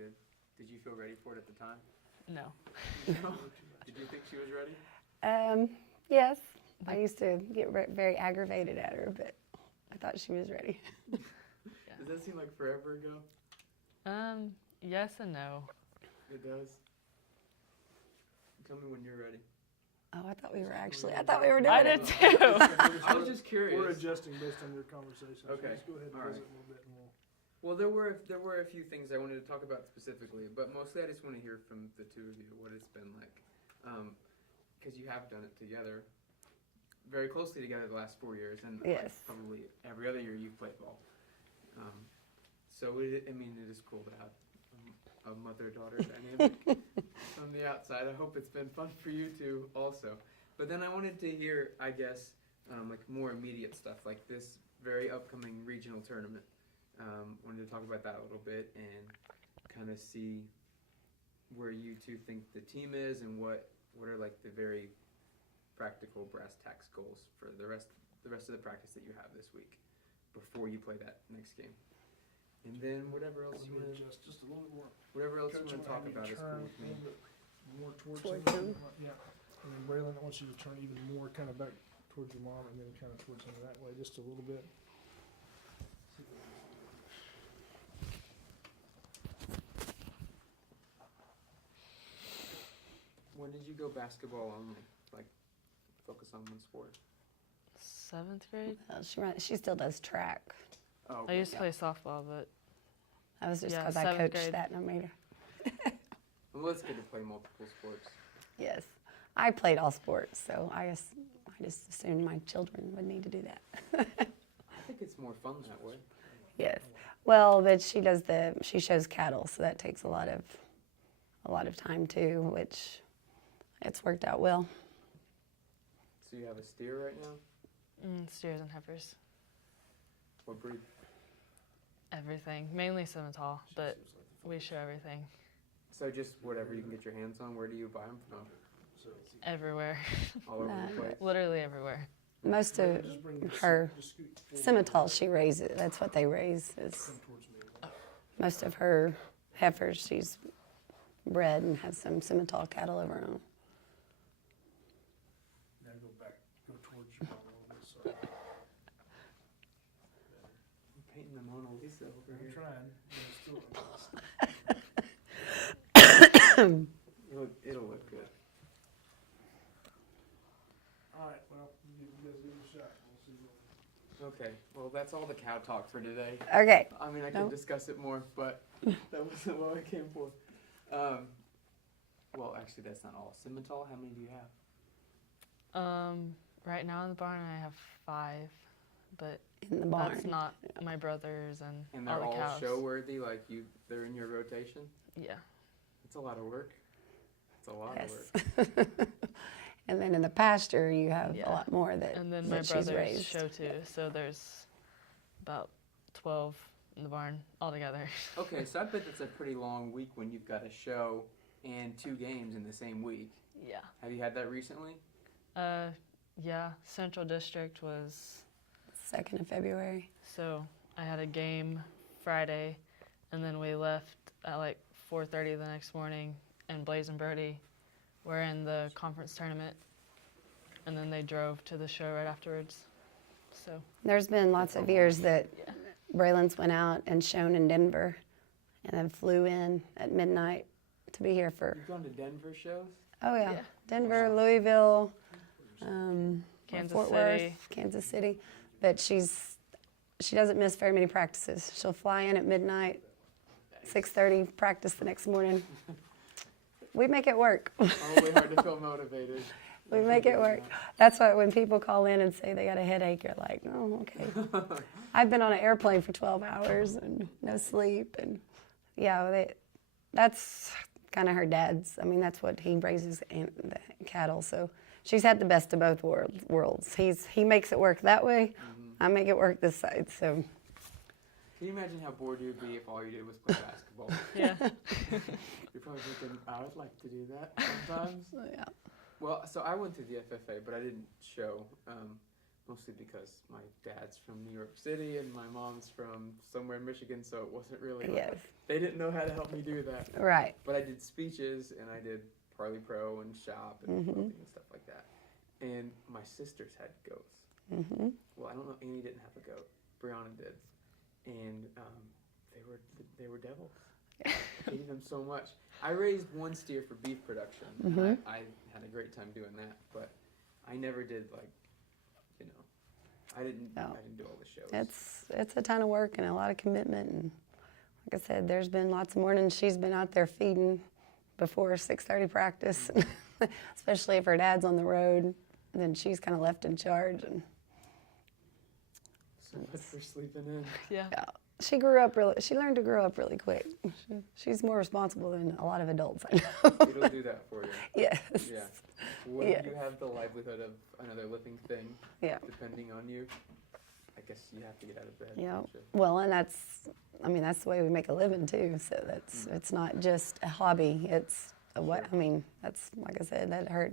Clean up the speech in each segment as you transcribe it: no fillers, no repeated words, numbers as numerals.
did. Did you feel ready for it at the time? No. No? Did you think she was ready? Yes. I used to get very aggravated at her, but I thought she was ready. Does that seem like forever ago? Yes and no. It does? Tell me when you're ready. Oh, I thought we were doing I it. did too. I was just curious. We're adjusting based on your conversation. Okay. So let's go ahead and All right. visit a little bit and we'll. Well, there were a few things I wanted to talk about specifically, but mostly I just want to hear from the two of you what it's been like, because you have done it together, very closely together the last 4 years, and Yes. probably every other year you've played ball. So it is cool to have a mother-daughter dynamic from the outside. I hope it's been fun for you two also. But then I wanted to hear, I guess, like more immediate stuff, like this very upcoming regional tournament. Wanted to talk about that a little bit and kind of see where you two think the team is and what are like the very practical brass tacks goals for the rest of the practice that you have this week before you play that next game. And then whatever else you want to adjust just a little bit more. whatever else you Coach, want to I'm talk gonna about is turn cool with me. a little bit more towards Towards him. him. Yeah. And then Braylon, I want you to turn even more kind of back towards your mom and then kind of towards him that way, just a little bit. When did you go basketball only? Like focus on one sport? 7th grade? She still does track. Oh, I used to play softball, but That was just Yeah, because I 7th coached grade. that and I made her. well, it's good to play multiple sports. Yes. I played all sports, so I just assumed my children would need to do that. I think it's more fun that way. Yes. Well, but she shows cattle, so that takes a lot of time too, which it's worked out well. So you have a steer right now? steers and heifers. What breed? Everything. Mainly Simmental, but we show everything. So just whatever you can get your hands on. Where do you buy them from? Everywhere. All over the place. Literally everywhere. Most of her Simmental she raises. That's what they raise. Is most of her heifers she's bred and has some Simmental cattle of her own. Now go towards your mom a little bit. Sorry. I'm painting the Mona Lisa over I'm here. trying. It'll look good. All right. Well, you guys give it a shot. We'll see what. Okay. Well, that's all the cow talk for today. Okay. I mean, I No. could discuss it more, but that wasn't what I came for. Well, actually, that's not all. Simmental, how many do you have? Right now in the barn I have 5, but In the barn. that's not my brothers and And all they're the all cows. show worthy, like they're in your rotation? Yeah. It's a lot of work. It's a lot of Yes. work. And then in the pasture you have Yeah. a lot more that, And then my that she's brothers raised. show too, so there's about 12 in the barn altogether. Okay, so I bet that's a pretty long week when you've got a show and 2 games in the same week. Yeah. Have you had that recently? Yeah, Central District was, 2nd of February. so I had a game Friday, and then we left at like 4:30 the next morning, and Blaze and Birdie were in the conference tournament, and then they drove to the show right afterwards. So, There's been lots of years that yeah. Braylon's went out and shown in Denver and then flew in at midnight to be here for, You've gone to Denver shows? oh yeah, Yeah. Denver, Louisville, Kansas Fort City. Worth, Kansas City. But she doesn't miss very many practices. She'll fly in at midnight, 6:30, practice the next morning. We make it work. Probably hard to feel motivated. We make it work. That's why when people call in and say they got a headache, you're like, oh, okay. I've been on an airplane for 12 hours and no sleep. And yeah, that's kind of her dad's. I mean, that's what he raises the cattle. So she's had the best of both worlds. He makes it work that way. I make it work this side. So Can you imagine how bored you'd be if all you did was play basketball? Yeah. You're probably thinking, I would like to do that sometimes. yeah. Well, so I went to the FFA, but I didn't show. mostly because my dad's from New York City and my mom's from somewhere in Michigan, so it wasn't really like, Yes. they didn't know how to help me do that. Right. But I did speeches and I did Parley Pro and shop and clothing and stuff like that. And my sisters had goats. Well, I don't know. Annie didn't have a goat. Brianna did, and they were devils. I hated them so much. I raised one steer for beef production, and I had a great time doing that. But I never did I didn't do all the shows. It's a ton of work and a lot of commitment, and like I said, there's been lots of mornings she's been out there feeding before 6:30 practice, especially if her dad's on the road. Then she's kind of left in charge, and So much for sleeping in. Yeah. she learned to grow up really quick. She's more responsible than a lot of adults I know. It'll do that for you. Yes. Yeah. When Yes. you have the livelihood of another living thing Yeah. depending on you, I guess you have to get out of bed. Yeah. don't you? Well, and that's the way we make a living too. So it's not just a hobby. It's a what I mean. That's like I said.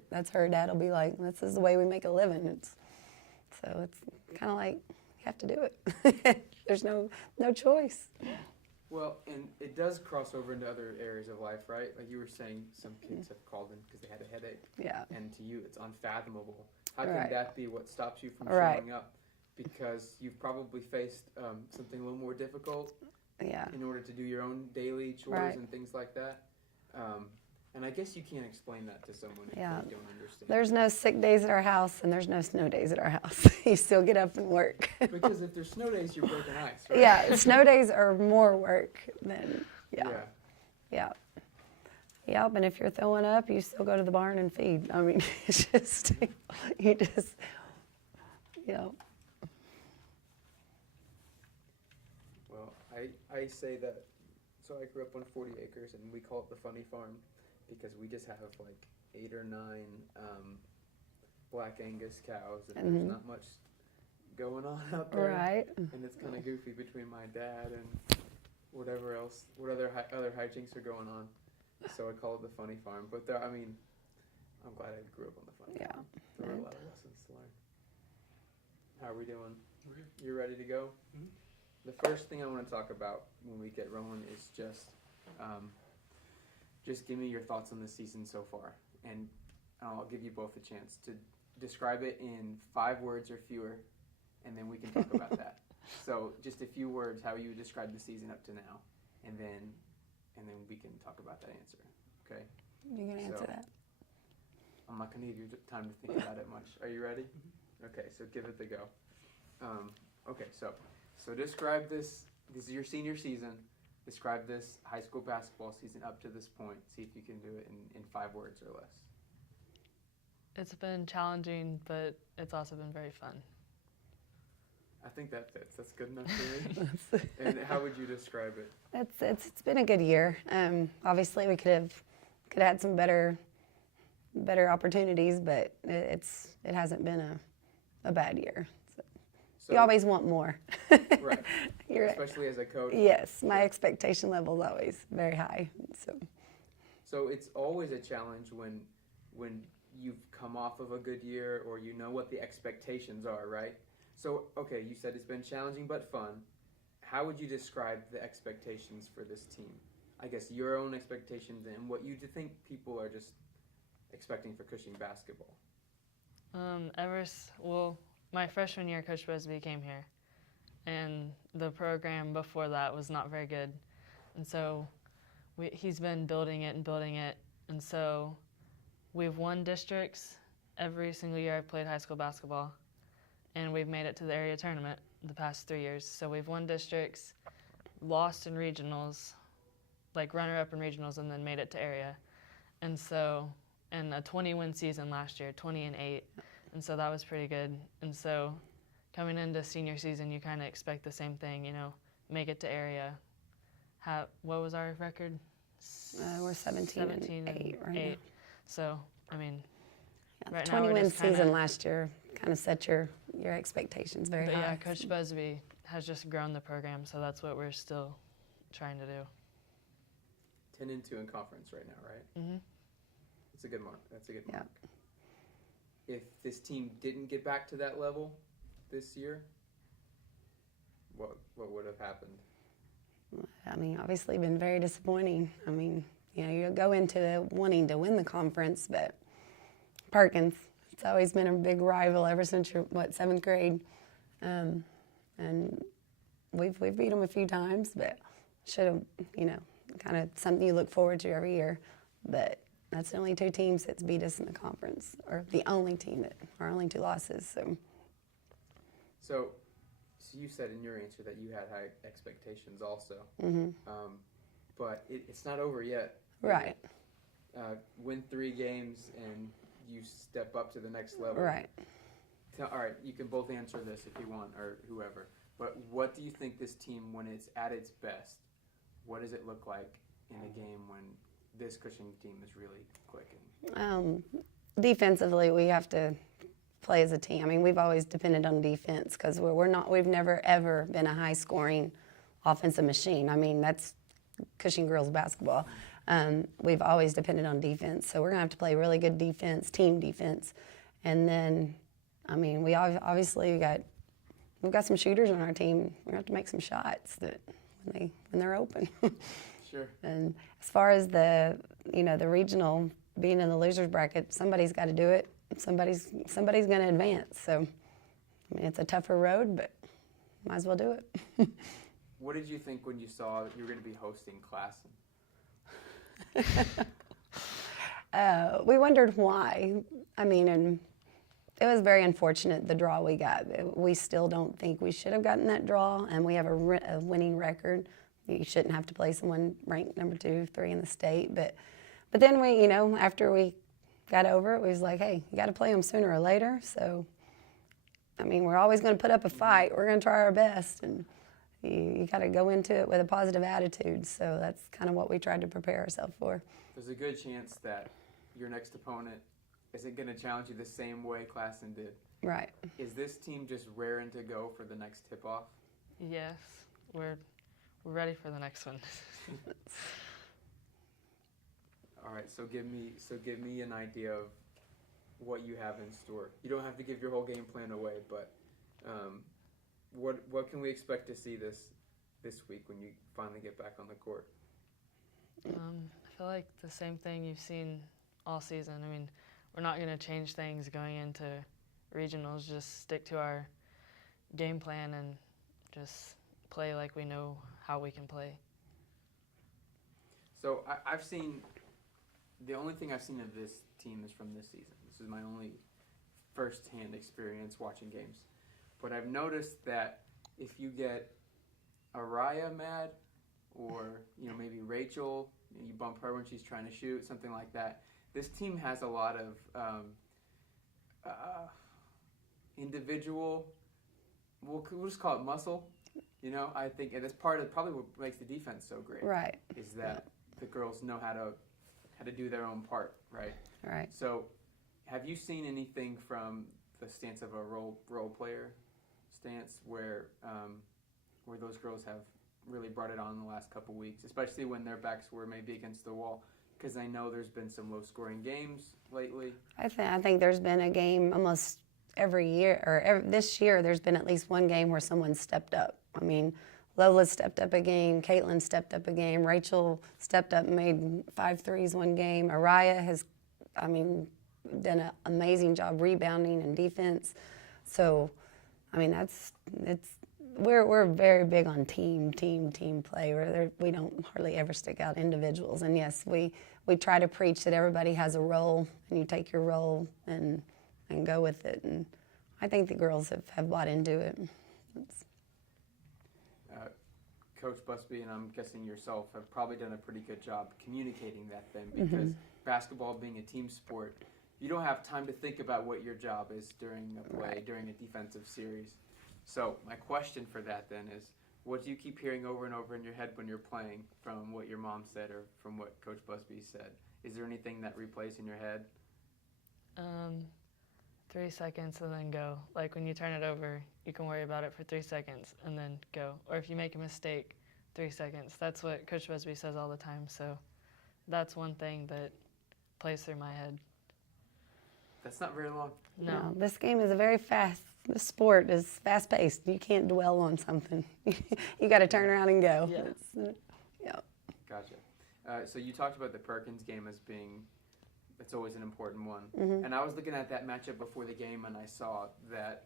That's her dad will be like, this is the way we make a living. So it's kind of like you have to do it. There's no choice. Well, and it does cross over into other areas of life, right? Like you were saying, some kids have called in because they had a headache, Yeah. and to you, it's unfathomable. How can Right. that be what stops you from Right. showing up? Because you've probably faced something a little more difficult Yeah. in order to do your own daily chores Right. and things like that. And I guess you can't explain that to someone if Yeah. they don't understand. There's no sick days at our house, and there's no snow days at our house. You still get up and work. Because if there's snow days, you're breaking ice, right? Yeah, snow days are more work than yeah. Yep, and if you're throwing up, you still go to the barn and feed. I mean, it's just Well, I say that, so I grew up on 40 acres, and we call it the funny farm because we just have like 8 or 9 black Angus cows, and there's not much going on out there. Right. And it's kind of goofy between my dad and whatever else, what other hijinks are going on. So I call it the funny farm. But there, I mean, I'm glad I grew up on the funny farm. There were a lot of lessons to learn. How are we doing? We're good. You ready to go? Mhm. The first thing I want to talk about when we get rolling is just give me your thoughts on the season so far, and I'll give you both a chance to describe it in 5 words or fewer, and then we can talk about that. So just a few words, how you would describe the season up to now, and then we can talk about that answer. Okay? You can answer So- that. I'm not gonna give you time to think about it much. Are you ready? Okay, so give it the go. Okay, so describe this. This is your senior season. Describe this high school basketball season up to this point. See if you can do it in 5 words or less. It's been challenging, but it's also been very fun. I think that fits. That's good enough for me. And how would you describe it? It's been a good year. Obviously, we could have had some better opportunities, but it hasn't been a bad year. So, You always want more. right, You're, especially as a coach. yes, my expectation level is always very high. So it's always a challenge when you've come off of a good year or you know what the expectations are, right? So, okay, you said it's been challenging but fun. How would you describe the expectations for this team? I guess your own expectations and what you think people are just expecting for Cushing basketball. My freshman year, Coach Busby came here, and the program before that was not very good. And so he's been building it, and so we've won districts every single year I've played high school basketball, and we've made it to the area tournament the past 3 years. So we've won districts, lost in regionals, like runner-up in regionals, and then made it to area. And so, in a 20-win season last year, 20-8, and so that was pretty good. And so, coming into senior season, you kind of expect the same thing, make it to area. What was our record? We're 17-8 right now. So, I mean, Yeah, right the now we're 20-win just season kinda- last year kind of set your expectations very but high. yeah, Coach Busby has just grown the program, so that's what we're still trying to do. 10-2 in conference right now, right? Mm-hmm. That's a good mark. Yeah. If this team didn't get back to that level, this year, what would have happened? I mean, obviously been very disappointing. I mean, you go into it wanting to win the conference, but Perkins, it's always been a big rival ever since you're, 7th grade. And we've beat them a few times, but should have, kind of something you look forward to every year. But that's the only 2 teams that's beat us in the conference, or the only team that, our only 2 losses, So you said in your answer that you had high expectations also. Mm-hmm. But it's not over yet. Right. Win 3 games and you step up to the next level. Right. All right, you can both answer this if you want, or whoever. But what do you think this team, when it's at its best, what does it look like in a game when this Cushing team is really clicking? Defensively, we have to play as a team. I mean, we've always depended on defense because we've never ever been a high-scoring offensive machine. I mean, that's Cushing girls basketball. We've always depended on defense, so we're gonna have to play really good defense, team defense, and then, I mean, we've got some shooters on our team. We have to make some shots that when they're open. Sure. And as far as the regional, being in the losers bracket, somebody's got to do it. Somebody's going to advance. So, I mean, it's a tougher road, but might as well do it. What did you think when you saw that you were going to be hosting Classen? We wondered why. I mean, and it was very unfortunate, the draw we got. We still don't think we should have gotten that draw, and we have a winning record. You shouldn't have to play someone ranked number 2, 3 in the state. But then we, after we got over it, we was like, hey, you got to play them sooner or later. So, I mean, we're always going to put up a fight. We're going to try our best, and you got to go into it with a positive attitude. So that's kind of what we tried to prepare ourselves for. There's a good chance that your next opponent isn't going to challenge you the same way Classen did. Right. Is this team just raring to go for the next tip-off? Yes, we're ready for the next one. All right, so give me an idea of what you have in store. You don't have to give your whole game plan away, but what can we expect to see this week when you finally get back on the court? I feel like the same thing you've seen all season. I mean, we're not going to change things going into regionals. Just stick to our game plan and just play like we know how we can play. So I've seen, the only thing I've seen of this team is from this season. This is my only first-hand experience watching games. But I've noticed that if you get Araya mad, or maybe Rachel, you bump her when she's trying to shoot, something like that. This team has a lot of individual, we'll just call it muscle. I think, and it's part of probably what makes the defense so great. Right. Is that the girls know how to do their own part, right? Right. So, have you seen anything from the stance of a role player stance where those girls have really brought it on in the last couple weeks, especially when their backs were maybe against the wall? Because I know there's been some low-scoring games lately. I think there's been a game almost every year, or this year there's been at least one game where someone stepped up. I mean, Lola stepped up a game, Caitlin stepped up a game, Rachel stepped up and made 5 threes one game. Araya has, done an amazing job rebounding and defense. So, we're very big on team play. We don't hardly ever stick out individuals. And yes, we try to preach that everybody has a role, and you take your role and go with it. And I think the girls have bought into it. Coach Busby, and I'm guessing yourself, have probably done a pretty good job communicating that then, because basketball being a team sport, you don't have time to think about what your job is during a play, during a defensive series. So my question for that then is, what do you keep hearing over and over in your head when you're playing from what your mom said or from what Coach Busby said? Is there anything that replays in your head? 3 seconds and then go. Like when you turn it over, you can worry about it for 3 seconds and then go. Or if you make a mistake, 3 seconds. That's what Coach Busby says all the time. So that's one thing that plays through my head. That's not very long. No. This game is a very fast the sport is fast paced. You can't dwell on something. You got to turn around and go. Yeah. Yeah. Gotcha. So you talked about the Perkins game as being, it's always an important one. Mm-hmm. And I was looking at that matchup before the game, and I saw that,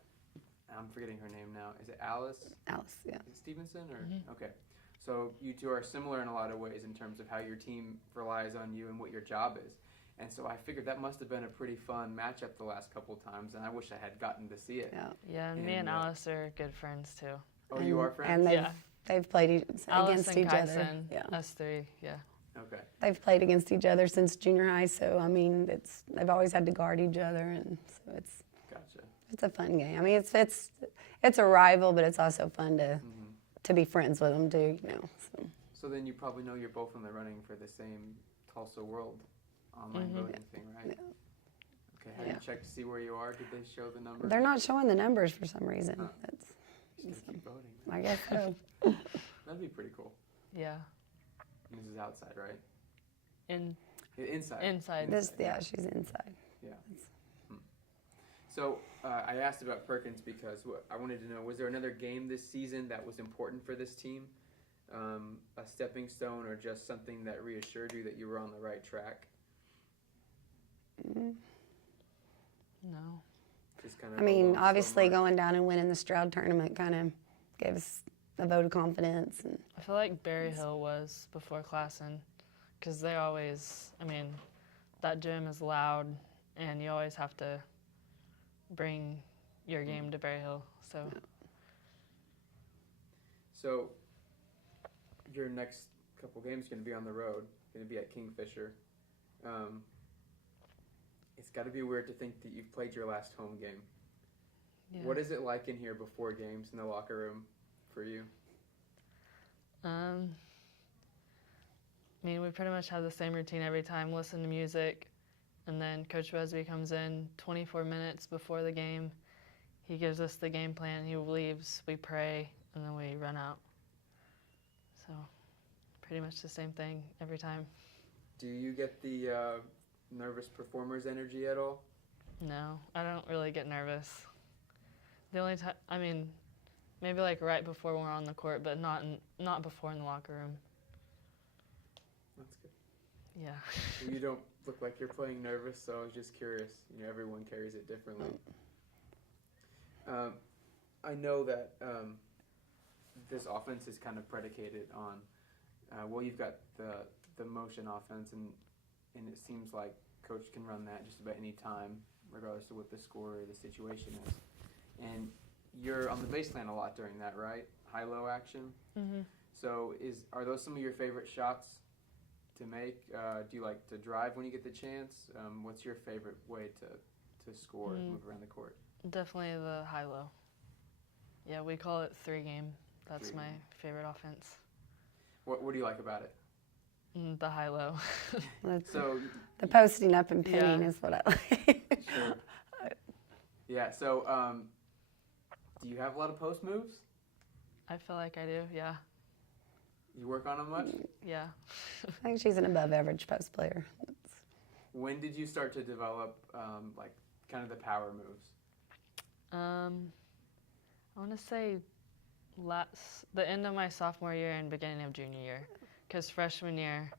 I'm forgetting her name now. Is it Alice? Alice, yeah. Stevenson? Or Mhm. Okay. So you two are similar in a lot of ways in terms of how your team relies on you and what your job is. And so I figured that must have been a pretty fun matchup the last couple of times, and I wish I had gotten to see it. Yeah. Yeah, and me And, and Alice are good friends too. Oh, you are friends? And Yeah. they've played Alice against and each other. Kyson, Yeah. us three, yeah. Okay. They've played against each other since junior high, so I mean, they've always had to guard each other, and so Gotcha. it's a fun game. I mean, it's a rival, but it's also fun Mm-hmm. to be friends with them too. You know. So. So then you probably know you're both in the running for the same Tulsa World online Mhm. voting thing, right? Yeah. Okay, have you checked to see where you are? Did they show the numbers? They're not showing the numbers for some reason. Huh. That's, Just keep voting. I guess so. That'd be pretty cool. Yeah. And this is outside, right? Inside. Inside. Yeah, she's inside. Yeah. So I asked about Perkins because I wanted to know, was there another game this season that was important for this team? A stepping stone or just something that reassured you that you were on the right track? Mm. No. Just kind of I mean, a slow obviously march? going down and winning the Stroud tournament kind of gave us a vote of confidence. And I feel like Berry Hill was before Classen, because they always, I mean, that gym is loud, and you always have to bring your game to Berry Hill. So your next couple games are going to be on the road, going to be at Kingfisher. It's got to be weird to think that you've played your last home game. yeah. What is it like in here before games in the locker room for you? I mean, we pretty much have the same routine every time, listen to music, and then Coach Busby comes in 24 minutes before the game. He gives us the game plan, he leaves, we pray, and then we run out. So pretty much the same thing every time. Do you get the nervous performer's energy at all? No, I don't really get nervous. The only time, I mean, maybe like right before we're on the court, but not before in the locker room. That's good. Yeah. You don't look like you're playing nervous, so I was just curious. You know, everyone carries it differently. I know that this offense is kind of predicated on, well, you've got the motion offense, and it seems like Coach can run that just about any time, regardless of what the score or the situation is. And you're on the baseline a lot during that, right? High-low action. Mhm. So are those some of your favorite shots to make? Do you like to drive when you get the chance? What's your favorite way to score and move around the court? Definitely the high-low. Yeah, we call it 3-game. That's my Three-game. favorite offense. What do you like about it? The high-low. So the posting up and pinning Yeah. is what I like. sure. Yeah. So do you have a lot of post moves? I feel like I do, yeah. You work on them much? Yeah. I think she's an above average post player. When did you start to develop like kind of the power moves? I want to say the end of my sophomore year and beginning of junior year. Because freshman year,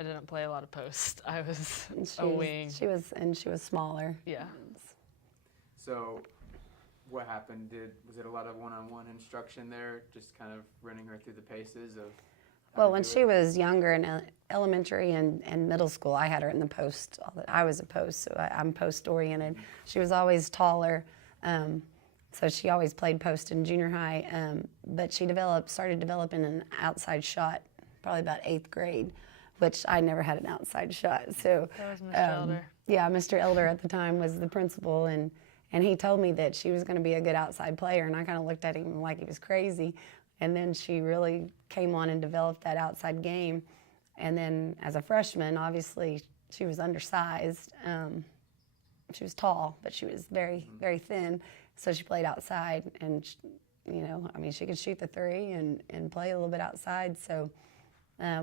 I didn't play a lot of post. I was a wing. She was smaller. Yeah. So what happened? Was it a lot of one-on-one instruction there, just kind of running her through the paces of how Well, to when do she it? was younger in elementary and middle school, I had her in the post. I was a post, so I'm post oriented. She was always taller, so she always played post in junior high. But she started developing an outside shot, probably about 8th grade, which I never had an outside shot. So That was Mr. Elder. yeah, Mr. Elder at the time was the principal, and he told me that she was going to be a good outside player, and I kind of looked at him like he was crazy. And then she really came on and developed that outside game. And then as a freshman, obviously, she was undersized. She was tall, but she was very, very thin. So she played outside, and she could shoot the 3 and play a little bit outside. So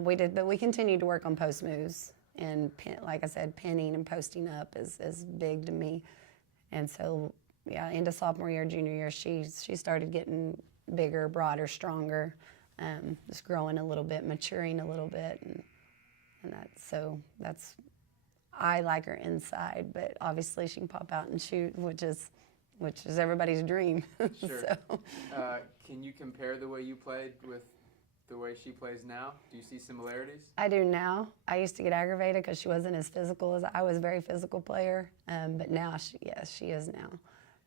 we did, but we continued to work on post moves. And like I said, pinning and posting up is big to me. And so into sophomore year, junior year, she started getting bigger, broader, stronger, just growing a little bit, maturing a little bit, and that's I like her inside, but obviously she can pop out and shoot, which is everybody's dream. Sure. So. Can you compare the way you played with the way she plays now? Do you see similarities? I do now. I used to get aggravated because she wasn't as physical as I was. A very physical player, but now she is now.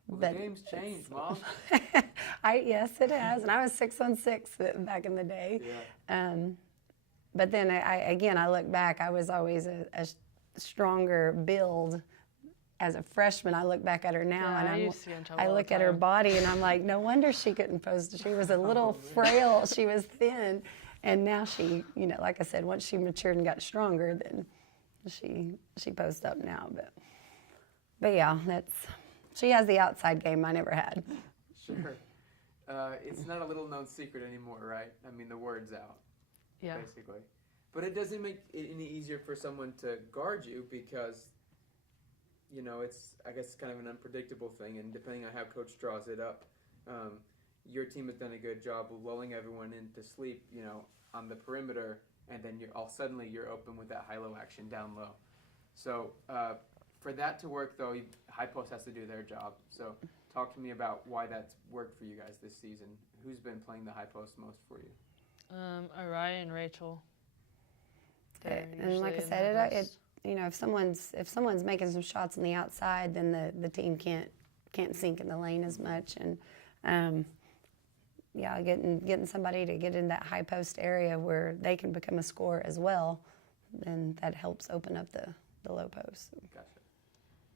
Well, but the game's changed, Mom. Yes, it has, and I was 6'6" back in the day. Yeah. But then I look back. I was always a stronger build. As a freshman, I look back at her now, Yeah, and I used to get in trouble I all the look at her time. body, and I'm like, no wonder she couldn't post. She was a little frail. She was thin, and now she, like I said, once she matured and got stronger, then she posts up now. But yeah, she has the outside game I never had. Sure. It's not a little known secret anymore, right? I mean, the word's out, Yeah. basically. But it doesn't make it any easier for someone to guard you because, it's, I guess, kind of an unpredictable thing. And depending on how coach draws it up, your team has done a good job of lulling everyone into sleep, on the perimeter. And then suddenly you're open with that high-low action down low. So for that to work, though, high post has to do their job. So talk to me about why that's worked for you guys this season. Who's been playing the high post most for you? Araya and Rachel. They're And like I usually said, in the it if someone's making some shots on the outside, then the team can't sink in the lane as much. And getting somebody to get in that high post area where they can become a scorer as well, then that helps open up the low post. Gotcha.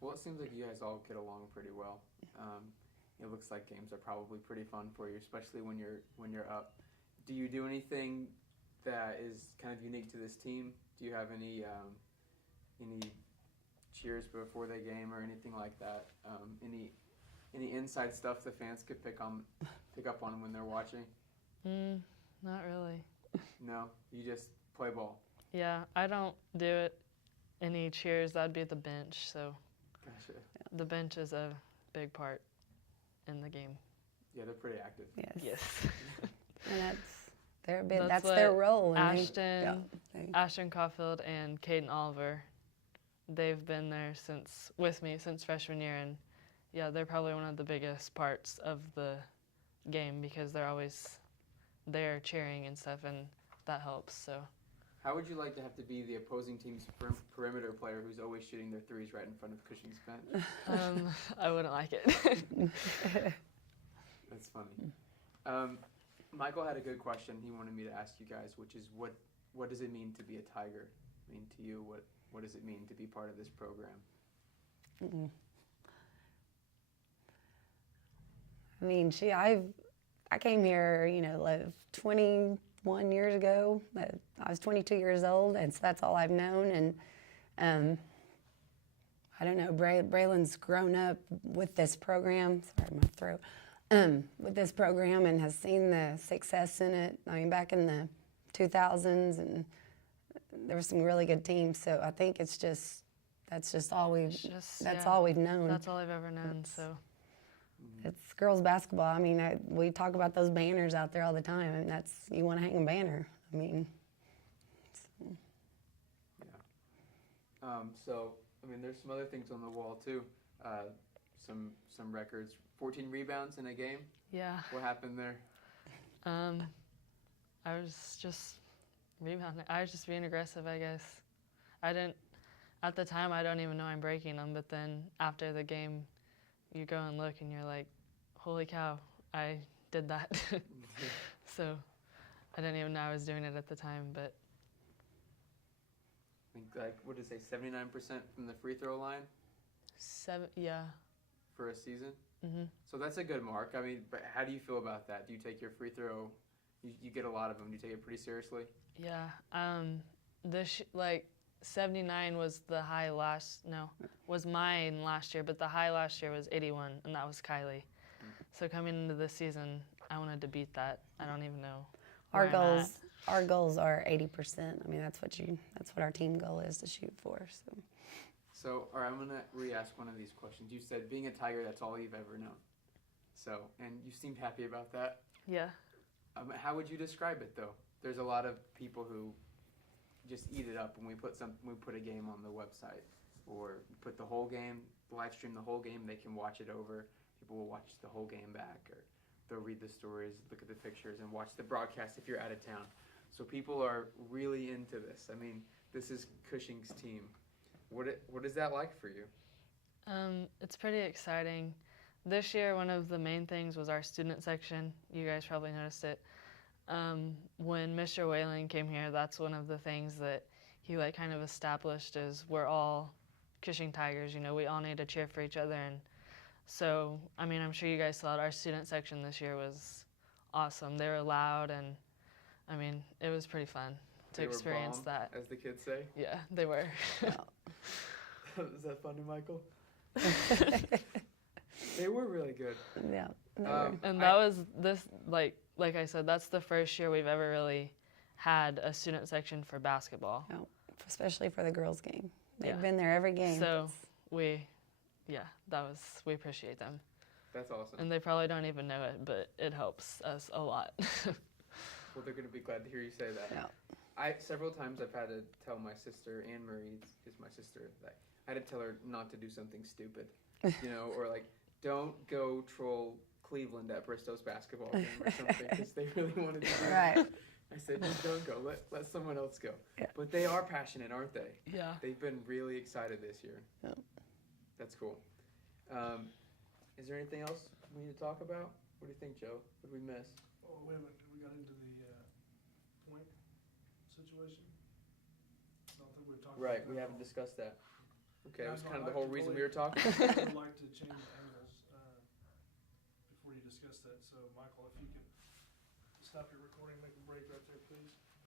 Well, it seems like you guys all get along pretty well. It looks like games are probably pretty fun for you, especially when you're up. Do you do anything that is kind of unique to this team? Do you have any cheers before the game or anything like that? Any inside stuff the fans could pick up on when they're watching? Not really. No, you just play ball. Yeah, I don't do it. Any cheers, that'd be at the bench. So Gotcha. the bench is a big part in the game. Yeah, they're pretty active. Yes. And That's that's what their role. And Ashton Caulfield and Caden Oliver, they've been there with me since freshman year, and yeah, they're probably one of the biggest parts of the game because they're always there cheering and stuff, and that helps. So. How would you like to have to be the opposing team's perimeter player who's always shooting their threes right in front of Cushing's bench? I wouldn't like it. That's funny. Michael had a good question he wanted me to ask you guys, which is what does it mean to be a Tiger? I mean, to you, what does it mean to be part of this program? I mean, I came here, like 21 years ago. I was 22 years old, and so that's all I've known. And I don't know, Braylon's grown up with this program. Sorry, my throat. With this program and has seen the success in it. I mean, back in the 2000s, and there were some really good teams. So I think that's just all we've all we've known. That's all I've ever known. So it's girls basketball. I mean, we talk about those banners out there all the time, and you want to hang a banner. I mean, yeah. So I mean, there's some other things on the wall too. Some records. 14 rebounds in a game. Yeah. What happened there? I was just rebounding. I was just being aggressive, I guess. At the time, I don't even know I'm breaking them, but then after the game, you go and look and you're like, holy cow, I did that. So I didn't even know I was doing it at the time, but. I think, what did it say, 79% from the free throw line? Yeah. For a season? Mm-hmm. So that's a good mark. I mean, but how do you feel about that? Do you take your free throw? You get a lot of them. Do you take it pretty seriously? Yeah. 79 was the high was mine last year, but the high last year was 81, and that was Kylie. So coming into this season, I wanted to beat that. I don't even know. Our goals are 80%. I mean, that's what our team goal is to shoot for. So, all right, I'm gonna re-ask one of these questions. You said being a Tiger, that's all you've ever known. So, and you seemed happy about that. Yeah. How would you describe it though? There's a lot of people who just eat it up when we put a game on the website or put the whole game, live stream the whole game. They can watch it over. People will watch the whole game back, or they'll read the stories, look at the pictures, and watch the broadcast if you're out of town. So people are really into this. I mean, this is Cushing's team. What is that like for you? It's pretty exciting. This year, one of the main things was our student section. You guys probably noticed it. When Mr. Whalen came here, that's one of the things that he like kind of established is we're all Cushing Tigers. You know, we all need to cheer for each other. And so, I mean, I'm sure you guys saw it. Our student section this year was awesome. They were loud, and I mean, it was pretty fun to experience bomb, that. as the kids say. Yeah, they were. Is that funny, Michael? They were really good. Yeah. And that was this, like I said, that's the first year we've ever really had a student section for basketball. No, especially for the girls' game. They've Yeah. been there every game. So we appreciate them. That's awesome. And they probably don't even know it, but it helps us a lot. Well, they're going to be glad to hear you say that. Yeah. Several times I've had to tell my sister, Anne Marie is my sister, that I had to tell her not to do something stupid, or like, don't go troll Cleveland at Bristol's basketball game or something, because they really wanted to do Right. that. I said, just don't go, let someone else go. Yeah. But they are passionate, aren't they? Yeah. They've been really excited this year. Yeah. That's cool. Is there anything else we need to talk about? What do you think, Joe? What did we miss? Oh, wait a minute, we got into the point situation? I don't think we were talking Right, about we that haven't at all. discussed that. Okay, Yeah, that was no, kind of I'd the whole like to reason we totally- were talking. I'd like to change angles before you discuss that. So, Michael, if you could stop your recording, make a break right there, please.